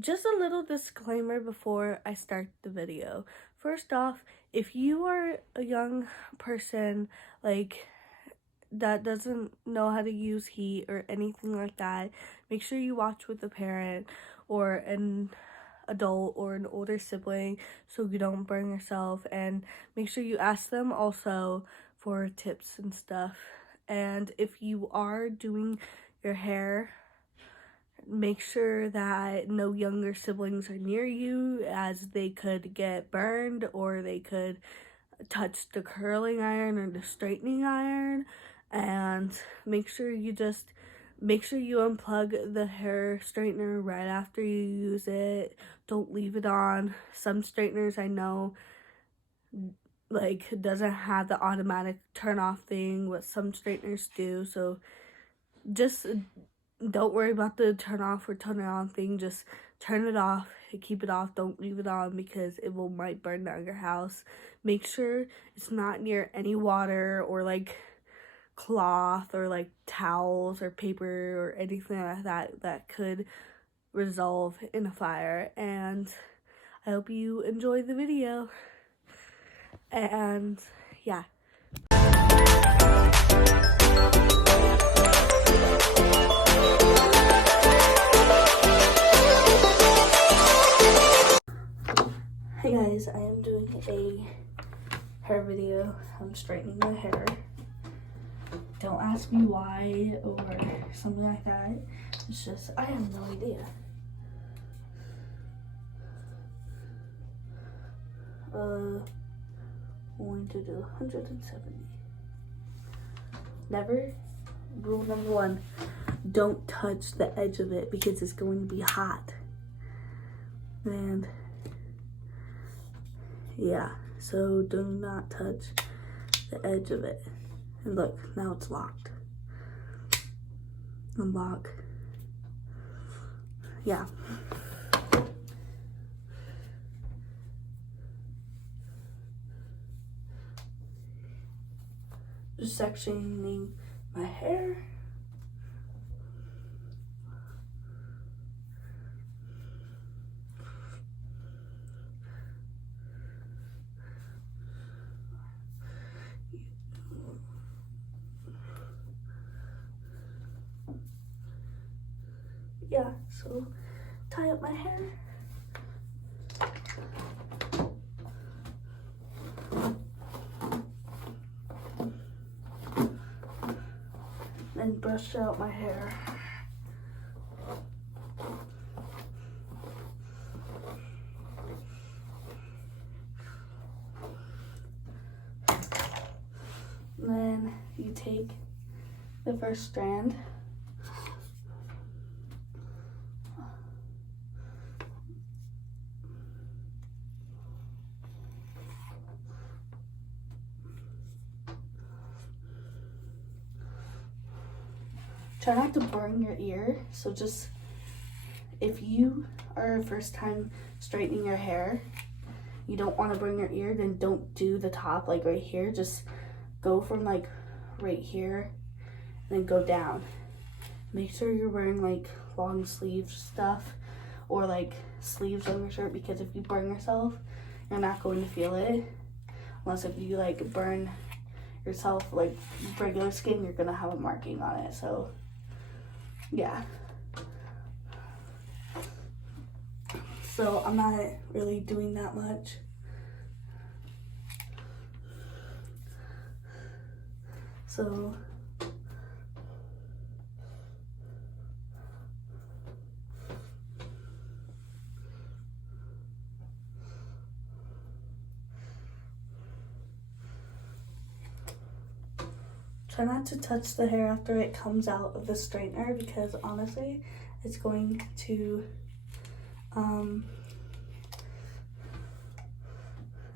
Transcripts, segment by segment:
Just a little disclaimer before I start the video. First off, if you are a young person that doesn't know how to use heat or anything like that, make sure you watch with a parent or an adult or an older sibling so you don't burn yourself, and make sure you ask them also for tips and stuff. And if you are doing your hair, make sure that no younger siblings are near you, as they could get burned or they could touch the curling iron or the straightening iron. And make sure you unplug the hair straightener right after you use it. Don't leave it on. Some straighteners I know doesn't have the automatic turn off thing, but some straighteners do. So just don't worry about the turn off or turn on thing. Just turn it off and keep it off. Don't leave it on because it might burn down your house. Make sure it's not near any water or cloth or towels or paper or anything like that could resolve in a fire. And I hope you enjoy the video. And yeah. Hey guys, I am doing a hair video. I'm straightening my hair. Don't ask me why or something like that. It's just, I have no idea. Going to do 170. Never. Rule number 1, don't touch the edge of it because it's going to be hot. And yeah, so do not touch the edge of it. And look, now it's locked. Unlock. Yeah. Just sectioning my hair. Yeah, so tie up my hair. And brush out my hair. And then you take the first strand. Try not to burn your ear. So just, if you are a first time straightening your hair, you don't want to burn your ear, then don't do the top right here. Just go from right here and then go down. Make sure you're wearing long sleeve stuff or sleeves on your shirt, because if you burn yourself, you're not going to feel it. Unless if you burn yourself regular skin, you're gonna have a marking on it. So yeah. So I'm not really doing that much. So try not to touch the hair after it comes out of the straightener, because honestly, it's going to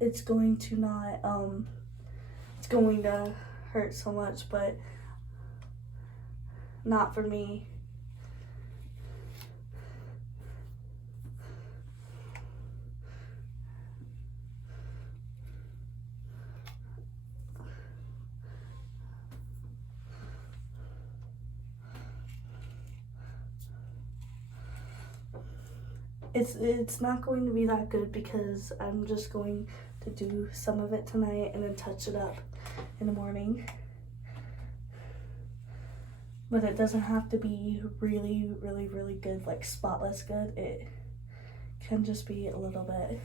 it's going to hurt so much, but not for me. It's not going to be that good because I'm just going to do some of it tonight and then touch it up in the morning. But it doesn't have to be really, really, really good, like spotless good. It can just be a little bit.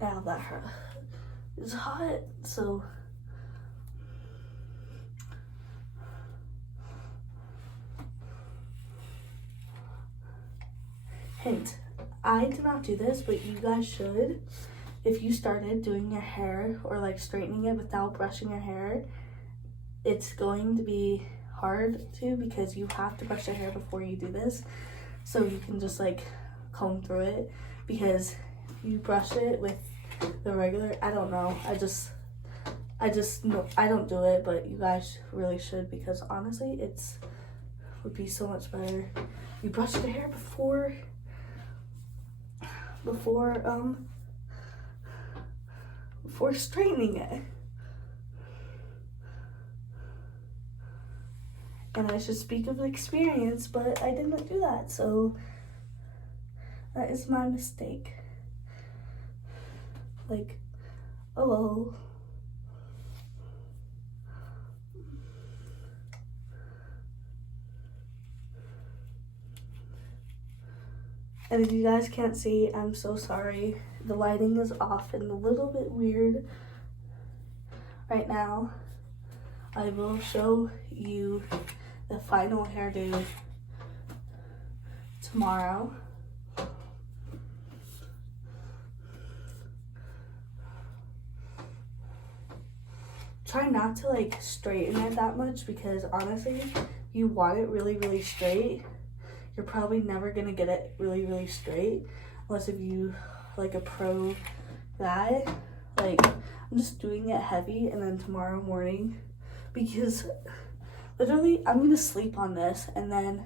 Now that is hot, so hint, I did not do this, but you guys should. If you started doing your hair or like straightening it without brushing your hair, it's going to be hard to, because you have to brush your hair before you do this. So you can just like comb through it, because you brush it with the regular, I don't know, I just know, I don't do it, but you guys really should, because honestly would be so much better. You brush your hair before straightening it. And I should speak of experience, but I didn't do that, so that is my mistake. Like, oh well. And if you guys can't see, I'm so sorry. The lighting is off and a little bit weird right now. I will show you the final hairdo tomorrow. Try not to like straighten it that much, because honestly, you want it really, really straight. You're probably never gonna get it really, really straight unless if you like a pro guy. Like, I'm just doing it heavy, and then tomorrow morning, because literally I'm gonna sleep on this and then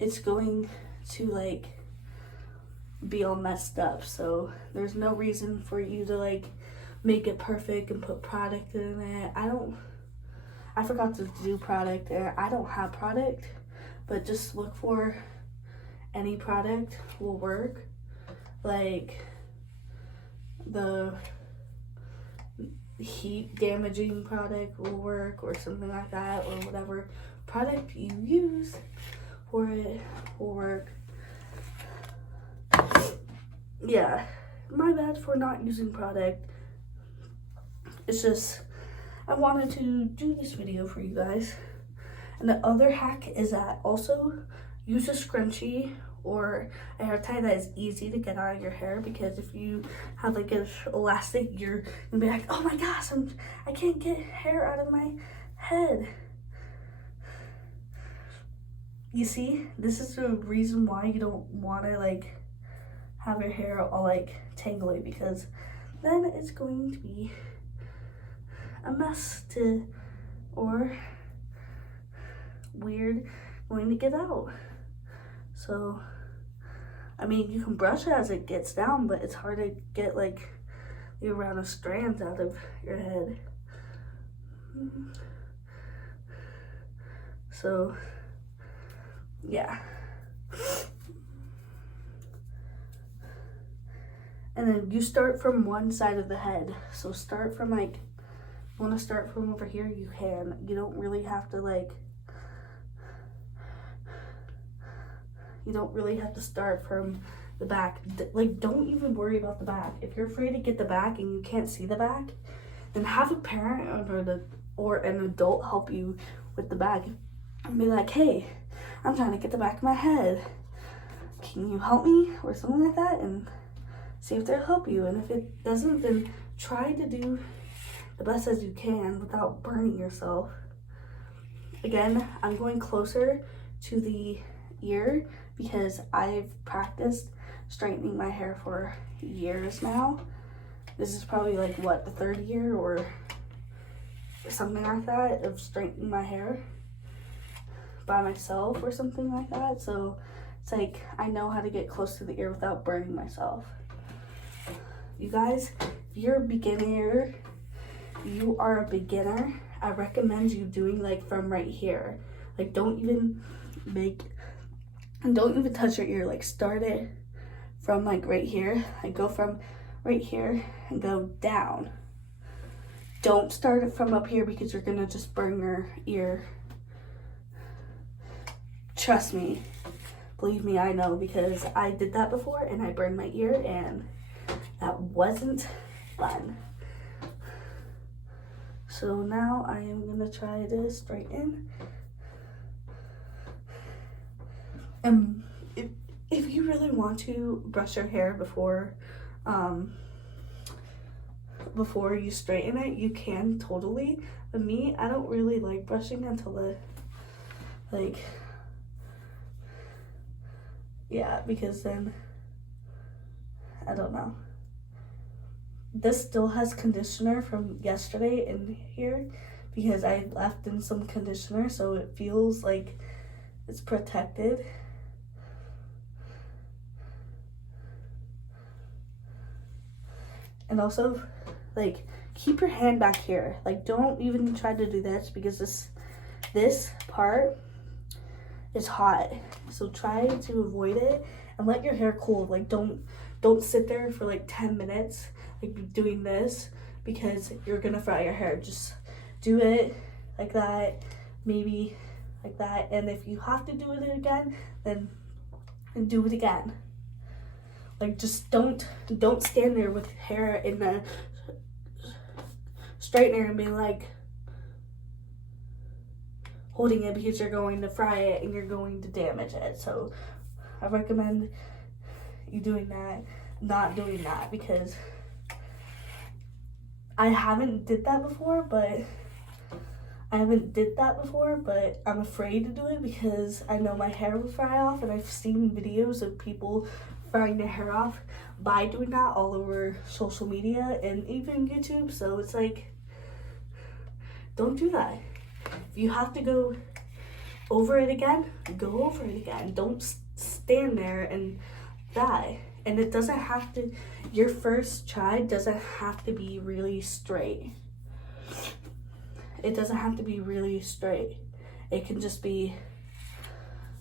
it's going to like be all messed up. So there's no reason for you to like make it perfect and put product in it. I forgot to do product, and I don't have product, but just look for any product will work. Like the heat damaging product will work, or something like that, or whatever product you use for it will work. Yeah, my bad for not using product. It's just, I wanted to do this video for you guys. And the other hack is that also use a scrunchie or a hair tie that is easy to get out of your hair, because if you have like an elastic, you're gonna be like, oh my gosh, I can't get hair out of my head. You see, this is the reason why you don't want to like have your hair all like tangly, because then it's going to be a mess or weird going to get out. So I mean, you can brush it as it gets down, but it's hard to get like the amount of strands out of your head. So yeah. And then you start from one side of the head. So start from like, you want to start from over here, you can. You don't really have to like, you don't really have to start from the back. Like, don't even worry about the back. If you're afraid to get the back and you can't see the back, then have a parent or an adult help you with the back. And be like, hey, I'm trying to get the back of my head. Can you help me? Or something like that. And see if they'll help you. And if it doesn't, then try to do the best as you can without burning yourself. Again, I'm going closer to the ear because I've practiced straightening my hair for years now. This is probably like, what, the third year or something like that of straightening my hair by myself or something like that. So it's like, I know how to get close to the ear without burning myself. You guys, if you're a beginner, you are a beginner, I recommend you doing like from right here. Like, don't even make And don't even touch your ear. Like, start it from like right here. Like, go from right here and go down. Don't start it from up here because you're gonna just burn your ear. Trust me. Believe me, I know, because I did that before and I burned my ear and that wasn't fun. So now I am gonna try to straighten. If you really want to brush your hair before you straighten it, you can totally. But me, I don't really like brushing until because then, I don't know. This still has conditioner from yesterday in here because I left in some conditioner, so it feels like it's protected. And also, like, keep your hand back here. Like, don't even try to do this because this part is hot. So try to avoid it and let your hair cool. Like, don't sit there for like 10 minutes, like doing this, because you're gonna fry your hair. Just do it like that, maybe like that. And if you have to do it again, then do it again. Like, just don't stand there with hair in the straightener and be like holding it because you're going to fry it and you're going to damage it. So I recommend you doing that, not doing that, because I haven't did that before, but I'm afraid to do it because I know my hair will fry off, and I've seen videos of people frying their hair off by doing that all over social media and even YouTube. So it's like, don't do that. If you have to go over it again, go over it again. Don't stand there and die. And it doesn't have to, your first try doesn't have to be really straight. It doesn't have to be really straight. It can just be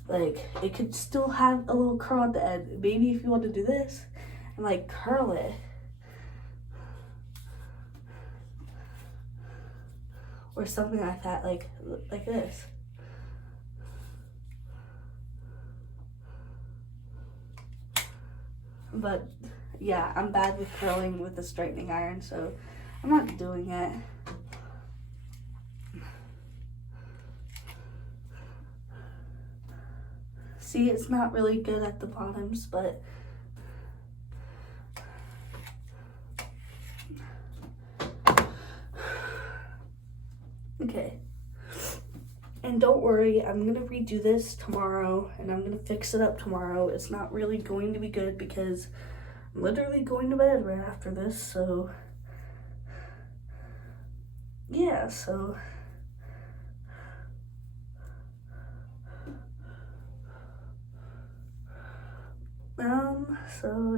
like, it could still have a little curl at the end. Maybe if you want to do this and like curl it. Or something like that, like this. But yeah, I'm bad with curling with the straightening iron, so I'm not doing it. See, it's not really good at the bottoms, but okay. And don't worry, I'm gonna redo this tomorrow and I'm gonna fix it up tomorrow. It's not really going to be good because I'm literally going to bed right after this, so yeah, so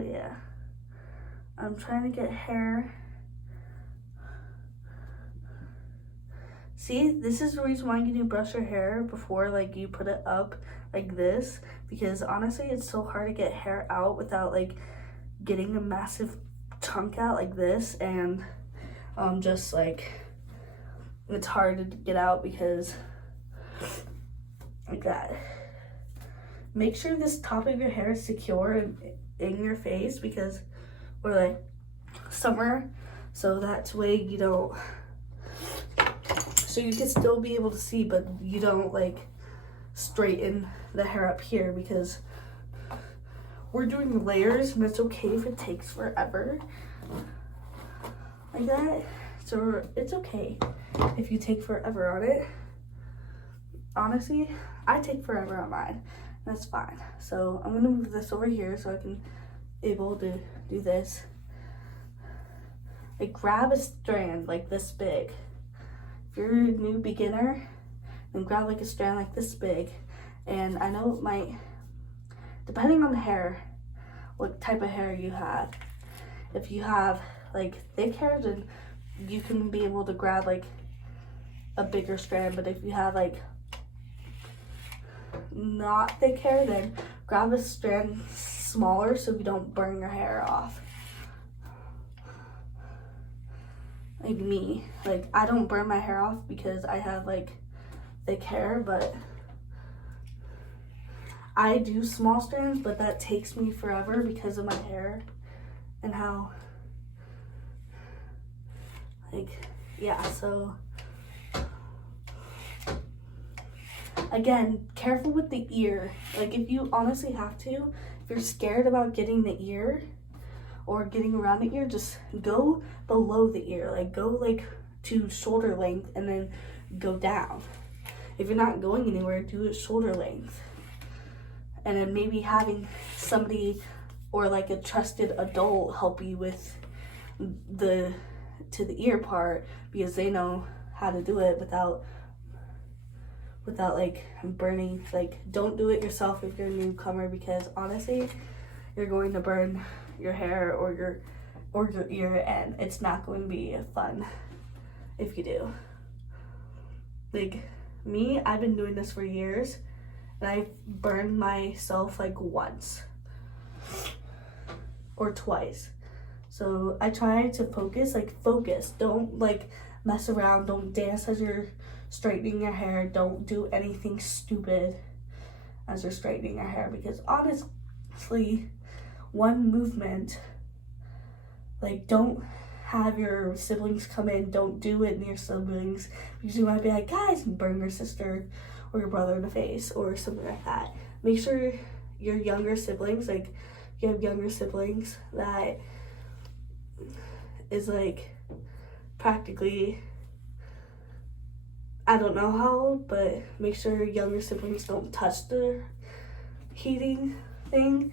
yeah, I'm trying to get hair. See, this is the reason why you need to brush your hair before like you put it up like this, because honestly it's so hard to get hair out without like getting a massive chunk out like this, and just like it's hard to get out because like that. Make sure this top of your hair is secure in your face because we're like summer, so that way you don't, so you can still be able to see, but you don't like straighten the hair up here because we're doing layers and it's okay if it takes forever like that. So it's okay if you take forever on it. Honestly, I take forever on mine. That's fine. So I'm gonna move this over here so I can able to do this. Like, grab a strand like this big. If you're a new beginner, then grab like a strand like this big. And I know it might, depending on the hair, what type of hair you have. If you have like thick hair, then you can be able to grab like a bigger strand. But if you have like not thick hair, then grab a strand smaller so you don't burn your hair off. Like me, like I don't burn my hair off because I have like thick hair, but I do small strands, but that takes me forever because of my hair and how, like, yeah, so again, careful with the ear. Like if you honestly have to, if you're scared about getting the ear or getting around the ear, just go below the ear, like go like to shoulder length and then go down. If you're not going anywhere, do it shoulder length. And then maybe having somebody or like a trusted adult help you with the ear part, because they know how to do it without like burning. Like don't do it yourself if you're a newcomer, because honestly you're going to burn your hair or your ear, and it's not going to be fun if you do. Like me, I've been doing this for years and I've burned myself like once or twice. So I try to focus. Don't like mess around. Don't dance as you're straightening your hair. Don't do anything stupid as you're straightening your hair, because honestly, one movement, like don't have your siblings come in. Don't do it near siblings, because you might be like, guys, and burn your sister or your brother in the face or something like that. Make sure your younger siblings, like you have younger siblings that is like practically, I don't know how old, but make sure your younger siblings don't touch the heating thing.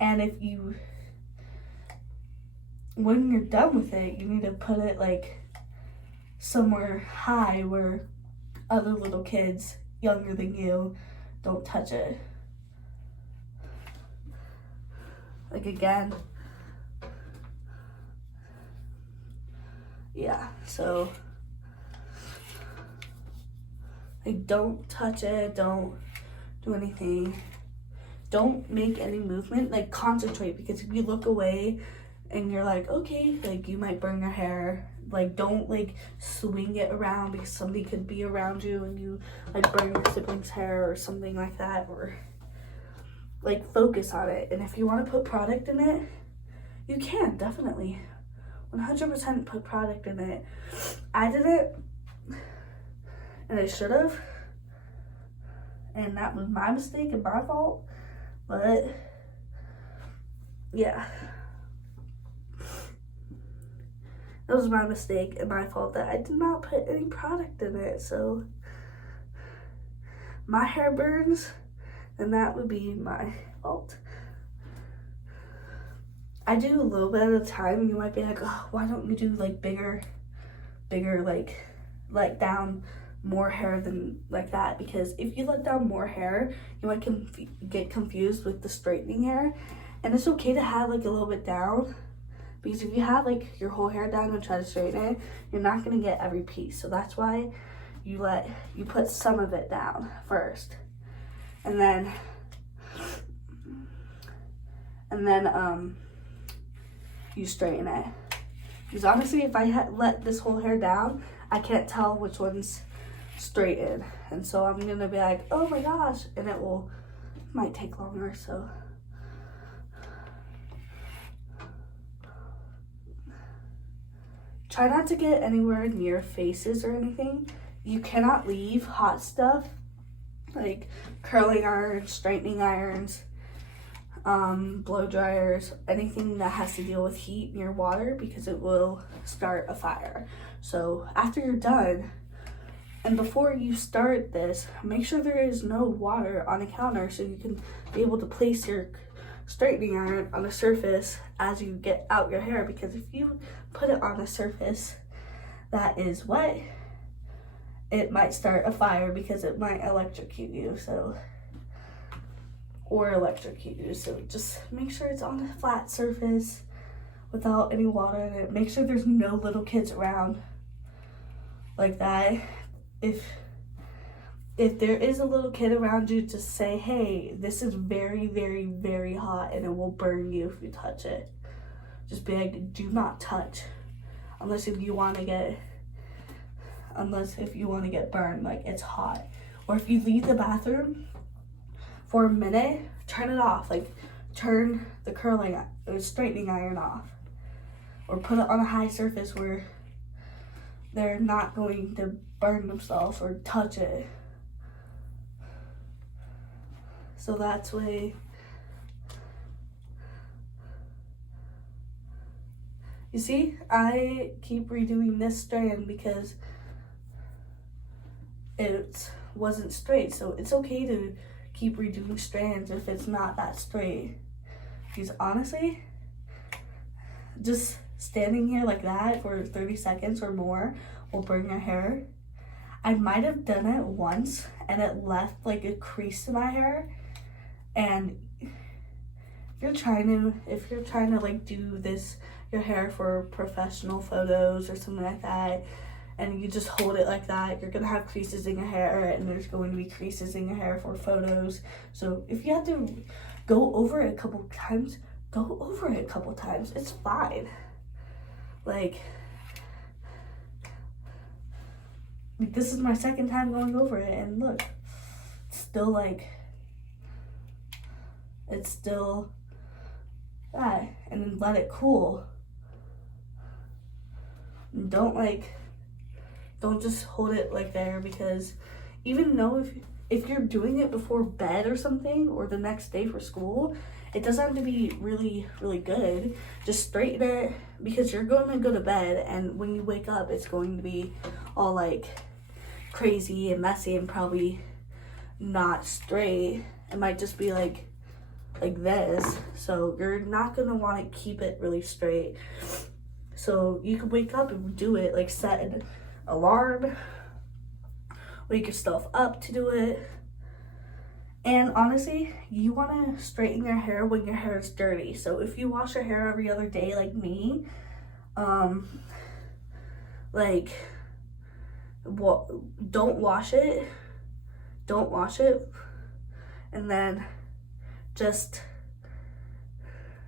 And if you, when you're done with it, you need to put it like somewhere high where other little kids younger than you don't touch it. Like again, yeah, so like don't touch it, don't do anything, don't make any movement, like concentrate, because if you look away and you're like, okay, like you might burn your hair. Like don't like swing it around, because somebody could be around you and you like burn your sibling's hair or something like that. Or like focus on it. And if you want to put product in it, you can definitely 100% put product in it. I did it and I should have, and that was my mistake and my fault, but yeah, that was my mistake and my fault that I did not put any product in it. So my hair burns, and that would be my fault. I do a little bit at a time. You might be like, oh, why don't you do like bigger, like let down more hair than like that? Because if you let down more hair, you might get confused with the straightening hair. And it's okay to have like a little bit down, because if you have like your whole hair down and try to straighten it, you're not gonna get every piece. So that's why you put some of it down first, and then you straighten it. Because honestly, if I let this whole hair down, I can't tell which one's straightened, and so I'm gonna be like, oh my gosh, and it might take longer. So try not to get anywhere near faces or anything. You cannot leave hot stuff like curling irons, straightening irons, blow dryers, anything that has to deal with heat near water, because it will start a fire. So after you're done, and before you start this, make sure there is no water on the counter, so you can be able to place your straightening iron on the surface as you get out your hair. Because if you put it on a surface that is wet, it might start a fire, because it might electrocute you. So just make sure it's on a flat surface without any water in it. Make sure there's no little kids around like that. If if there is a little kid around you, just say, hey, this is very, very, very hot and it will burn you if you touch it. Just be like, do not touch. Unless if you want to get burned, like it's hot. Or if you leave the bathroom for a minute, turn it off. Like turn the curling or straightening iron off. Or put it on a high surface where they're not going to burn themselves or touch it. So that's way. You see, I keep redoing this strand because it wasn't straight. So it's okay to keep redoing strands if it's not that straight. Because honestly, just standing here like that for 30 seconds or more will burn your hair. I might have done it once and it left like a crease in my hair. And if you're trying to like do this, your hair for professional photos or something like that, and you just hold it like that, you're gonna have creases in your hair, and there's going to be creases in your hair for photos. So if you have to go over it a couple times, go over it a couple times. It's fine. Like this is my second time going over it, and look, it's still like, it's still that. And then let it cool. And don't just hold it like there, because even though if you're doing it before bed or something, or the next day for school, it doesn't have to be really, really good. Just straighten it, because you're going to go to bed, and when you wake up, it's going to be all like crazy and messy and probably not straight. It might just be like this. So you're not going to want to keep it really straight. So you can wake up and do it, like set an alarm, wake yourself up to do it. And honestly, you want to straighten your hair when your hair is dirty. So if you wash your hair every other day like me, don't wash it, and then just,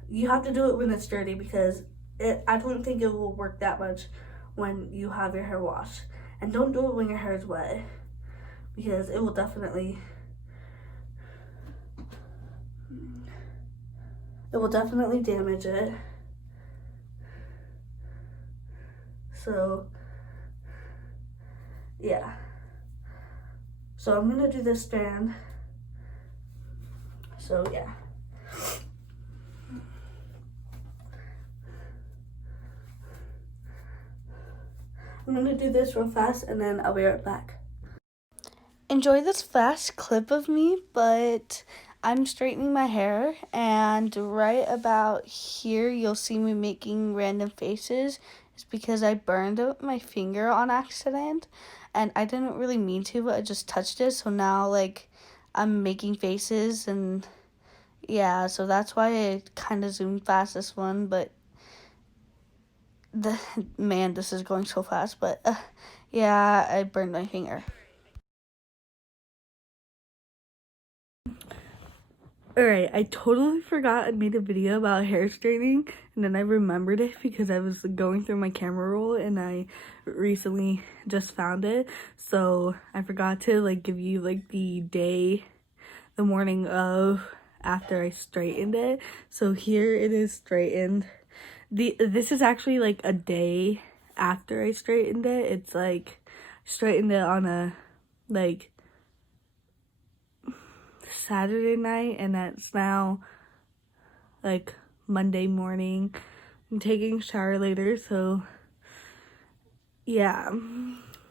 you have to do it when it's dirty, because I don't think it will work that much when you have your hair washed. And don't do it when your hair is wet, because it will definitely damage it. So yeah. So I'm gonna do this strand. So yeah. I'm gonna do this real fast and then I'll be right back. Enjoy this fast clip of me, but I'm straightening my hair, and right about here you'll see me making random faces. It's because I burned my finger on accident, and I didn't really mean to, but I just touched it, so now like I'm making faces, and yeah, so that's why I kind of zoomed fast this one. But this is going so fast, but yeah, I burned my finger. Alright, I totally forgot I made a video about hair straightening, and then I remembered it because I was going through my camera roll and I recently just found it. So I forgot to like give you like the morning of after I straightened it. So here it is straightened. This is actually like a day after I straightened it. It's like straightened it on a like Saturday night, and that's now like Monday morning. I'm taking a shower later, so yeah.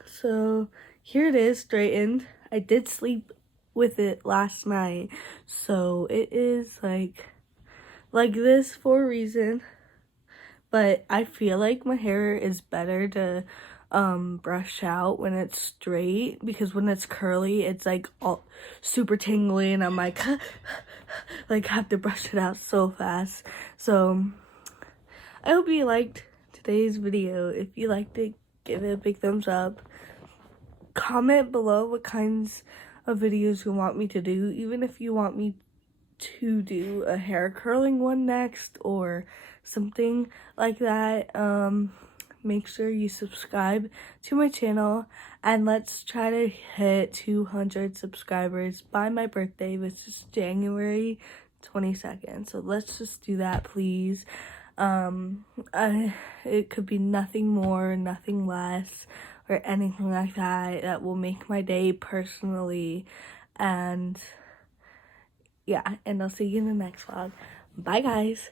So here it is straightened. I did sleep with it last night, so it is like this for a reason. But I feel like my hair is better to brush out when it's straight, because when it's curly it's like all super tingly and I'm like like have to brush it out so fast. So I hope you liked today's video. If you liked it, give it a big thumbs up. Comment below what kinds of videos you want me to do. Even if you want me to do a hair curling one next or something like that, make sure you subscribe to my channel, and let's try to hit 200 subscribers by my birthday, which is January 22nd. So let's just do that, please. It could be nothing more, nothing less, or anything like that that will make my day personally. And yeah, and I'll see you in the next vlog. Bye, guys.